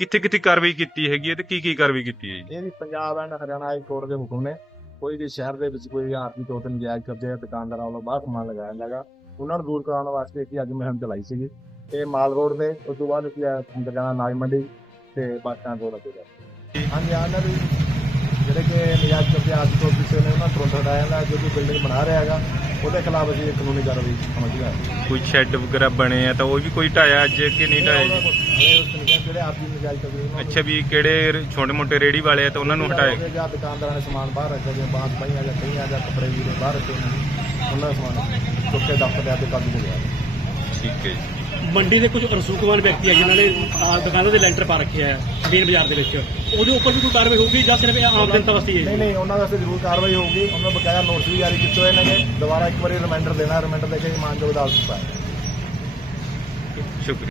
ਕਿੱਥੇ ਕਿੱਥੇ ਕਾਰਵਾਈ ਕੀਤੀ ਹੈਗੀ ਹੈ ਤੇ ਕੀ ਕੀ ਕਾਰਵਾਈ ਕੀਤੀ ਹੈ ਜੀ? ਇਹ ਵੀ Punjab and Haryana high court ਦੇ ਹੁਕਮ ਨੇ। ਕੋਈ ਵੀ ਸ਼ਹਿਰ ਦੇ ਵਿੱਚ ਕੋਈ ਆਰਥਿਕ ਤੌਰ ਤੇ ਨਜਾਇਜ਼ ਕਬਜ਼ੇ ਦੁਕਾਨਦਾਰਾਂ ਵੱਲੋਂ ਬਾਹਰ ਸਮਾਨ ਲਗਾਇਆ ਜਾਂਦਾਗਾ ਉਹਨਾਂ ਨੂੰ ਦੂਰ ਕਰਾਉਣ ਵਾਸਤੇ ਅਸੀਂ ਅੱਜ ਮੁਹਿੰਮ ਚਲਾਈ ਸੀਗੀ। ਇਹ ਮਾਲ ਰੋਡ ਤੇ, ਉਸ ਤੋਂ ਬਾਅਦ ਅੰਦਰ ਜਾਣਾ ਨਾਜ ਮੰਡੀ ਤੇ ਬੱਸ ਸਟੈਂਡ ਰੋਡ ਅੱਗੇ ਜਾ ਹਾਂਜੀ, ਆਹ ਇਹਨਾਂ ਜਿਹੜੇ ਕਿ ਤੌਰ ਤੇ ਨੇ ਉਹਨਾਂ ਨੂੰ ਤੁਰੰਤ ਹਟਾਇਆ ਜਾਂਦਾ ਜੋ ਕਿ ਬਿਲਡਿੰਗ ਬਣਾ ਰਿਹਾ ਹੈਗਾ ਉਹਦੇ ਖਿਲਾਫ ਅਸੀਂ ਕਾਨੂੰਨੀ ਕਾਰਵਾਈ ਸਮਝਦੇ ਹਾਂ। ਕੋਈ ਸ਼ੈੱਡ ਵਗੈਰਾ ਬਣੇ ਆ ਤਾਂ ਉਹ ਵੀ ਕੋਈ ਢਾਇਆ ਅੱਜ ਕਿ ਨਹੀਂ ਢਾਇਆ ਜੀ? ਨਜਾਇਜ਼ ਨੂੰ ਅੱਛਾ ਵੀ ਕਿਹੜੇ ਛੋਟੇ ਮੋਟੇ ਰੇੜੀ ਵਾਲੇ ਆ ਤਾਂ ਉਹਨਾਂ ਨੂੰ ਹਟਾਇਆ? ਜਾਂ ਦੁਕਾਨਦਾਰਾਂ ਨੇ ਸਮਾਨ ਬਾਹਰ ਰੱਖਿਆ ਜਿਵੇਂ ਬਾਂਸ ਪਈਆਂ ਜਾਂ ਕਈਆਂ ਜਾਂ ਕੱਪੜੇ ਵੀ ਨੇ ਬਾਹਰ ਰੱਖੇ ਨੇ ਉਹਨਾਂ ਦਾ ਸਮਾਨ ਚੁੱਕ ਦਫ਼ਤਰ ਦੇ ਅੱਗੇ ਹੋ ਗਿਆ। ਠੀਕ ਹੈ ਜੀ। ਮੰਡੀ ਦੇ ਕੁਝ ਰਸੂਕਵਾਨ ਵਿਅਕਤੀ ਹੈ ਜਿਨ੍ਹਾਂ ਨੇ ਆ, ਦੁਕਾਨਾਂ ਦੇ ਲੈਂਟਰ ਪਾ ਰੱਖੇ ਹੈ ਮੇਨ ਬਾਜ਼ਾਰ ਦੇ ਵਿੱਚ। ਉਹਦੇ ਉੱਪਰ ਵੀ ਕੋਈ ਕਾਰਵਾਈ ਹੋਊਗੀ ਜਾਂ ਸਿਰਫ ਇਹ ਆਮ ਜਨਤਾ ਵਾਸਤੇ ਹੀ ਹੈ? ਨਹੀਂ ਨਹੀਂ ਉਹਨਾਂ ਵਾਸਤੇ ਜ਼ਰੂਰ ਕਾਰਵਾਈ ਹੋਊਗੀ। ਉਹਨਾਂ ਨੇ ਬਕਾਇਆ ਨੋਟਿਸ ਵੀ ਜਾਰੀ ਕੀਤੇ ਹੋਏ ਨੇ ਦੁਬਾਰਾ ਇੱਕ ਵਾਰੀ ਰਿਮਾਈਂਡਰ ਦੇਣਾ ਰਿਮਾਈਂਡਰ ਦੇ ਕੇ ਮਾਨਯੋਗ ਅਦਾਲਤ ਨੂੰ ਪਾਇਆ ਸ਼ੁਕਰੀਆ।